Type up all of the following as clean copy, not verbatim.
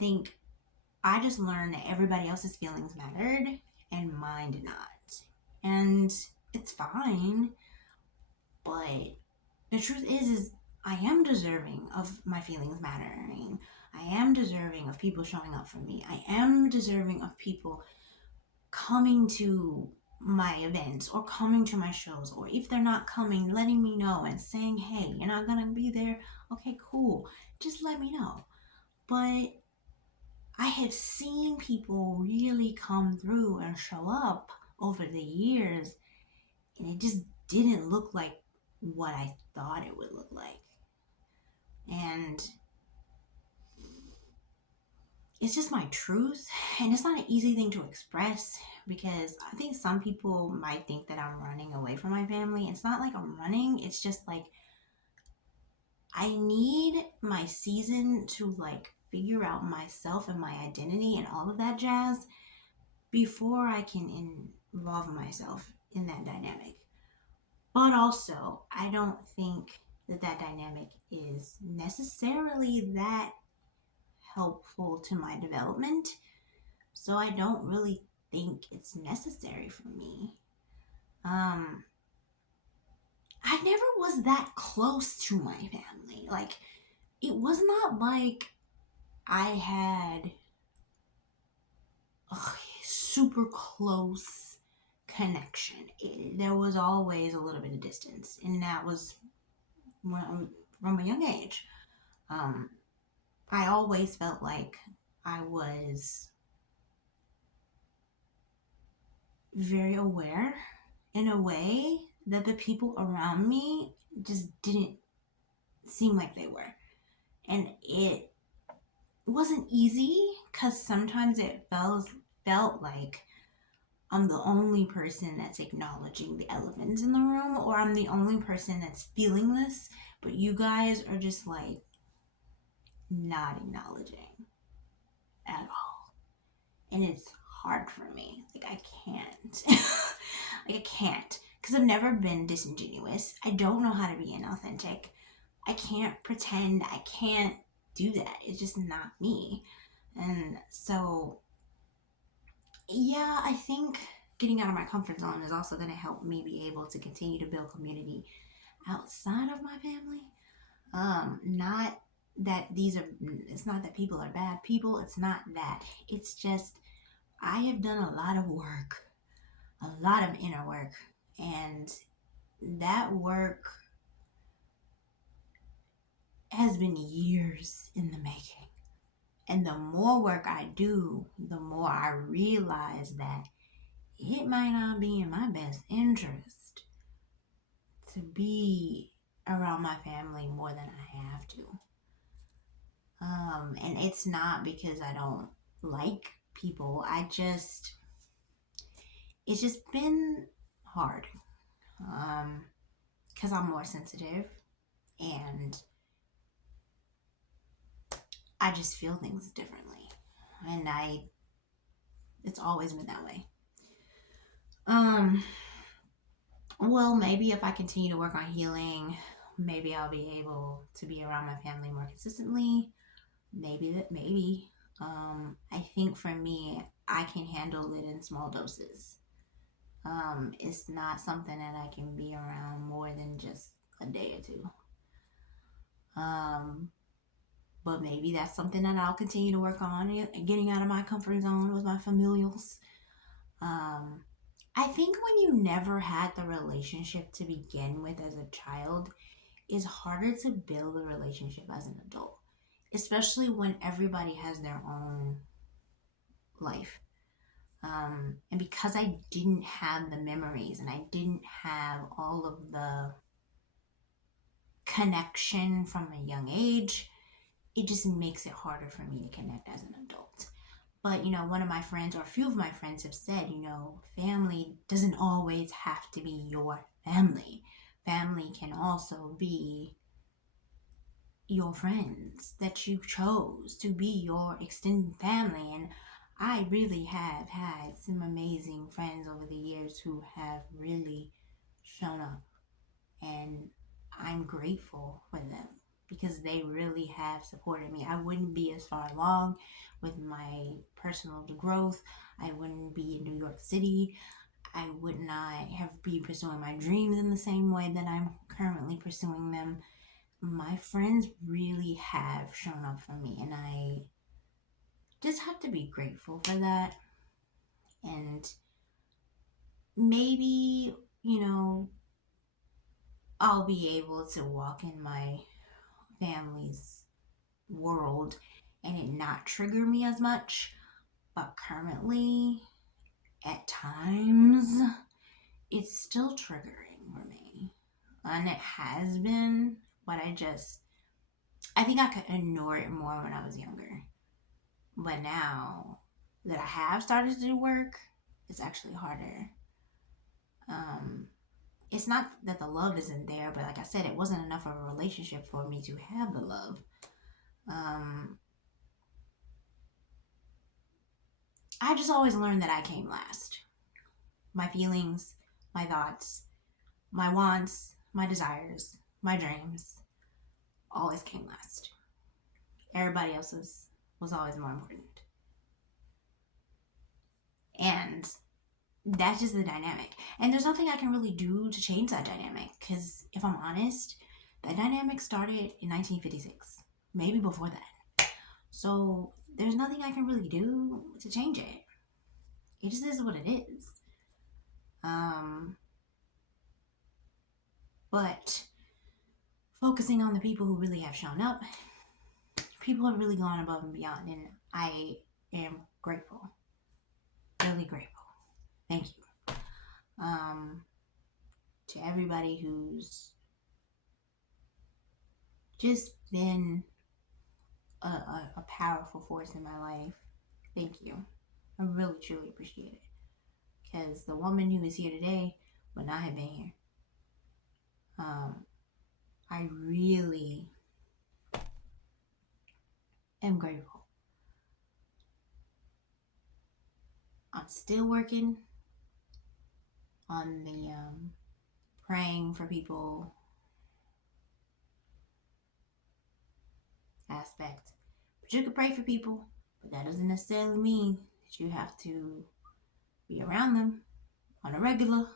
think I just learned that everybody else's feelings mattered and mine did not. And it's fine, but the truth is I am deserving of my feelings mattering. I am deserving of people showing up for me. I am deserving of people coming to my events or coming to my shows, or if they're not coming, letting me know and saying, hey, you're not gonna be there. Okay, cool. Just let me know. But I have seen people really come through and show up over the years, and it just didn't look like what I thought it would look like. And it's just my truth, and it's not an easy thing to express because I think some people might think that I'm running away from my family. It's not like I'm running, it's just like I need my season to like figure out myself and my identity and all of that jazz before I can involve myself in that dynamic. But also, I don't think that that dynamic is necessarily that helpful to my development. So I don't really think it's necessary for me. Um, I never was that close to my family. Like, it was not like I had a super close connection. There was always a little bit of distance, and that was from a young age. Um, I always felt like I was very aware in a way that the people around me just didn't seem like they were. And it wasn't easy because sometimes it felt like I'm the only person that's acknowledging the elephants in the room, or I'm the only person that's feeling this, but you guys are just like not acknowledging at all. And it's hard for me. Like, I can't. Like, I can't. Because I've never been disingenuous. I don't know how to be inauthentic. I can't pretend. I can't do that. It's just not me. And so, yeah, I think getting out of my comfort zone is also going to help me be able to continue to build community outside of my family. Not that it's not that people are bad people. It's not that. It's just, I have done a lot of work, a lot of inner work, and that work has been years in the making. And the more work I do, the more I realize that it might not be in my best interest to be around my family more than I have to. And it's not because I don't like people. It's just been hard. Because I'm more sensitive and I just feel things differently. And it's always been that way. Um, well, maybe if I continue to work on healing, maybe I'll be able to be around my family more consistently. Maybe. I think for me, I can handle it in small doses. It's not something that I can be around more than just a day or two. Um, but maybe that's something that I'll continue to work on, getting out of my comfort zone with my familials. Um, I think when you never had the relationship to begin with as a child, it's harder to build a relationship as an adult, especially when everybody has their own life. And because I didn't have the memories and I didn't have all of the connection from a young age, it just makes it harder for me to connect as an adult. But, one of my friends or a few of my friends have said, family doesn't always have to be your family. Family can also be your friends that you chose to be your extended family. And I really have had some amazing friends over the years who have really shown up. And I'm grateful for them because they really have supported me. I wouldn't be as far along with my personal growth. I wouldn't be in New York City. I would not have been pursuing my dreams in the same way that I'm currently pursuing them. My friends really have shown up for me, and I just have to be grateful for that. And maybe, you know, I'll be able to walk in my family's world and it not trigger me as much. But currently, at times, it's still triggering for me. And it has been, but I think I could ignore it more when I was younger. But now that I have started to do work, it's actually harder. Um, it's not that the love isn't there, but like I said, it wasn't enough of a relationship for me to have the love. Um, I just always learned that I came last. My feelings, my thoughts, my wants, my desires, my dreams always came last. Everybody else's was always more important. And that's just the dynamic. And there's nothing I can really do to change that dynamic because if I'm honest, that dynamic started in 1956, maybe before that. So there's nothing I can really do to change it. It just is what it is. Um, but focusing on the people who really have shown up, people have really gone above and beyond, and I am grateful, really grateful. Thank you. Um, to everybody who's just been a powerful force in my life. Thank you. I really truly appreciate it. Because the woman who is here today would not have been here. I really am grateful. I'm still working on the praying for people aspect. But you can pray for people, but that doesn't necessarily mean that you have to be around them on a regular.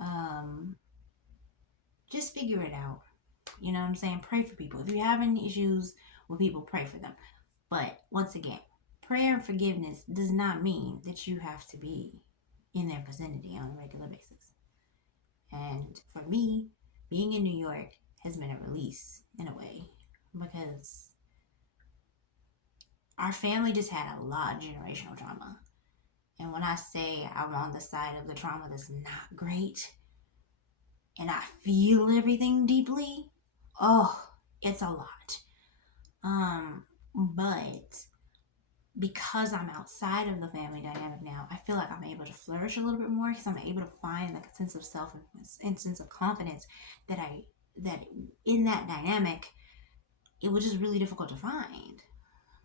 Um, just figure it out. You know what I'm saying? Pray for people. If you have any issues with people, pray for them. But once again, prayer and forgiveness does not mean that you have to be in their vicinity on a regular basis. And for me, being in New York has been a release in a way because our family just had a lot of generational trauma. And when I say I'm on the side of the trauma that's not great and I feel everything deeply, oh, it's a lot. But because I'm outside of the family dynamic now, I feel like I'm able to flourish a little bit more because I'm able to find like a sense of self and sense of confidence that in that dynamic, it was just really difficult to find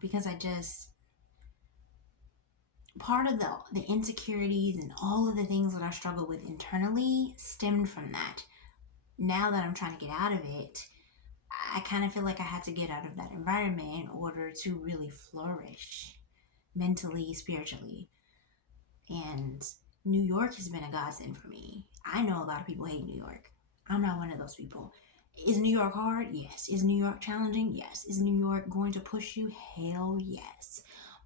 because I just part of the insecurities and all of the things that I struggle with internally stemmed from that. Now that I'm trying to get out of it, I kind of feel like I had to get out of that environment in order to really flourish mentally, spiritually. And New York has been a godsend for me. I know a lot of people hate New York. I'm not one of those people. Is New York hard? Yes. Is New York challenging? Yes. Is New York going to push you? Hell yes.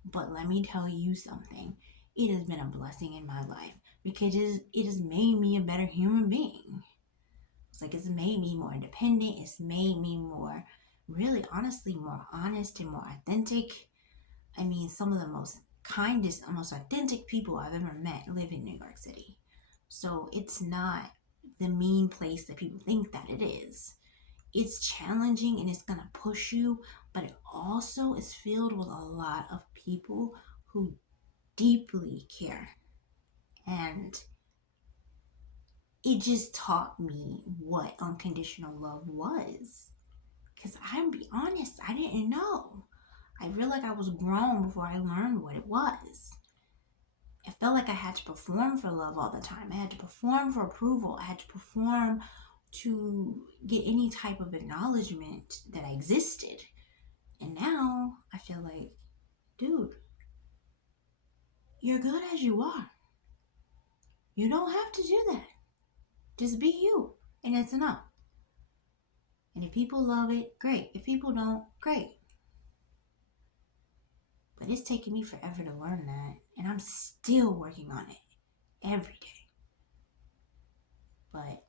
But let me tell you something. It has been a blessing in my life because it has made me a better human being. It's like it's made me more independent. It's made me more, really honestly, more honest and more authentic. I mean, some of the most kindest, most authentic people I've ever met live in New York City. So it's not the mean place that people think that it is. It's challenging and it's going to push you, but it also is filled with a lot of people who deeply care. And it just taught me what unconditional love was. Because I'm be honest, I didn't know. I feel like I was grown before I learned what it was. I felt like I had to perform for love all the time. I had to perform for approval. I had to perform to get any type of acknowledgement that I existed. And now I feel like dude, you're good as you are. You don't have to do that. Just be you, and it's enough. And if people love it, great. If people don't, great. But it's taken me forever to learn that, and I'm still working on it every day. But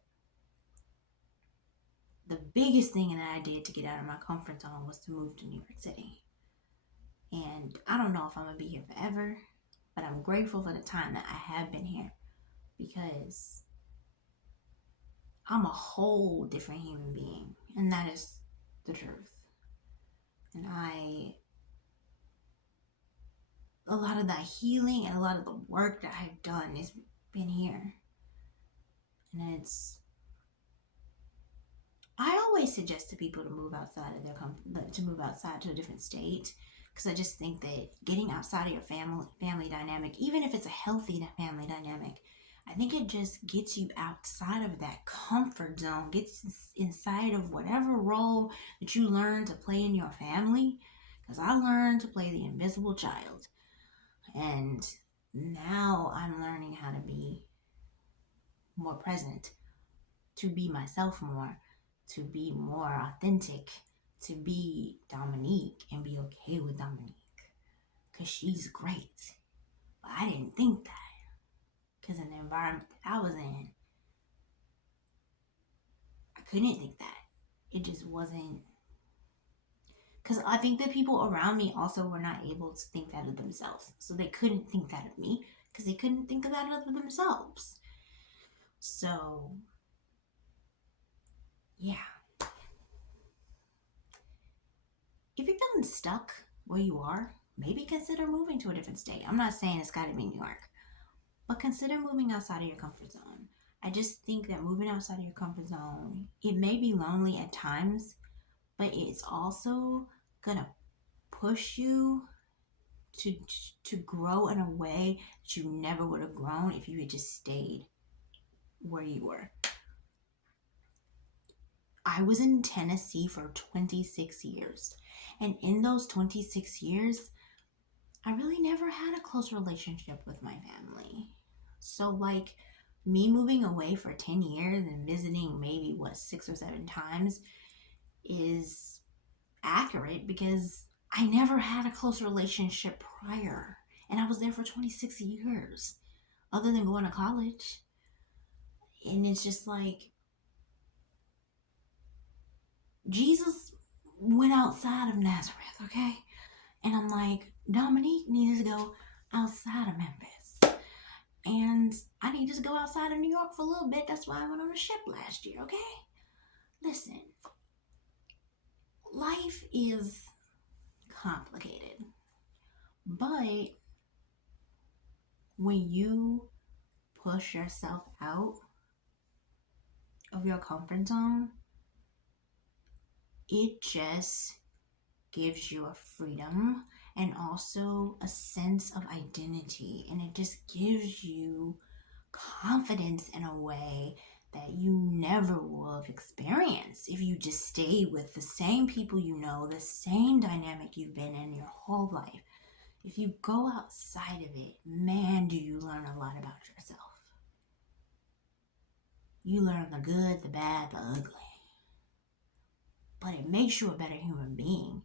the biggest thing that I did to get out of my comfort zone was to move to New York City. And I don't know if I'm going to be here forever, but I'm grateful for the time that I have been here because I'm a whole different human being, and that is the truth. And a lot of that healing and a lot of the work that I've done has been here. And I always suggest to people to move outside of to move outside to a different state, because I just think that getting outside of your family dynamic, even if it's a healthy family dynamic, I think it just gets you outside of that comfort zone, gets inside of whatever role that you learn to play in your family. Because I learned to play the invisible child, and now I'm learning how to be more present, to be myself more, to be more authentic, to be Dominique and be okay with Dominique. Because she's great. But I didn't think that. Because in the environment that I was in, I couldn't think that. It just wasn't. Because I think the people around me also were not able to think that of themselves. So they couldn't think that of me because they couldn't think of that of themselves. So, yeah. If you're feeling stuck where you are, maybe consider moving to a different state. I'm not saying it's got to be New York, but consider moving outside of your comfort zone. I just think that moving outside of your comfort zone, it may be lonely at times, but it's also gonna push you to grow in a way that you never would have grown if you had just stayed where you were. I was in Tennessee for 26 years. And in those 26 years, I really never had a close relationship with my family. So, like, me moving away for 10 years and visiting maybe, 6 or 7 times is accurate because I never had a close relationship prior. And I was there for 26 years, other than going to college. And it's just like, Jesus went outside of Nazareth, okay? And I'm like, Dominique needs to go outside of Memphis. And I need to go outside of New York for a little bit. That's why I went on a ship last year, okay? Listen, life is complicated. But when you push yourself out of your comfort zone, it just gives you a freedom and also a sense of identity, and it just gives you confidence in a way that you never will have experienced if you just stay with the same people you know, the same dynamic you've been in your whole life. If you go outside of it, man, do you learn a lot about yourself. You learn the good, the bad, the ugly. But it makes you a better human being.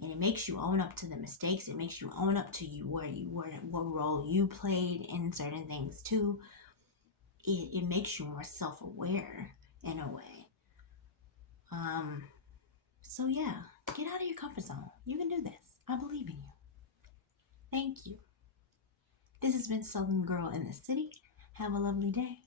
And it makes you own up to the mistakes. It makes you own up to where you were, what role you played in certain things too. It makes you more self-aware in a way. So yeah, get out of your comfort zone. You can do this. I believe in you. Thank you. This has been Southern Girl in the City. Have a lovely day.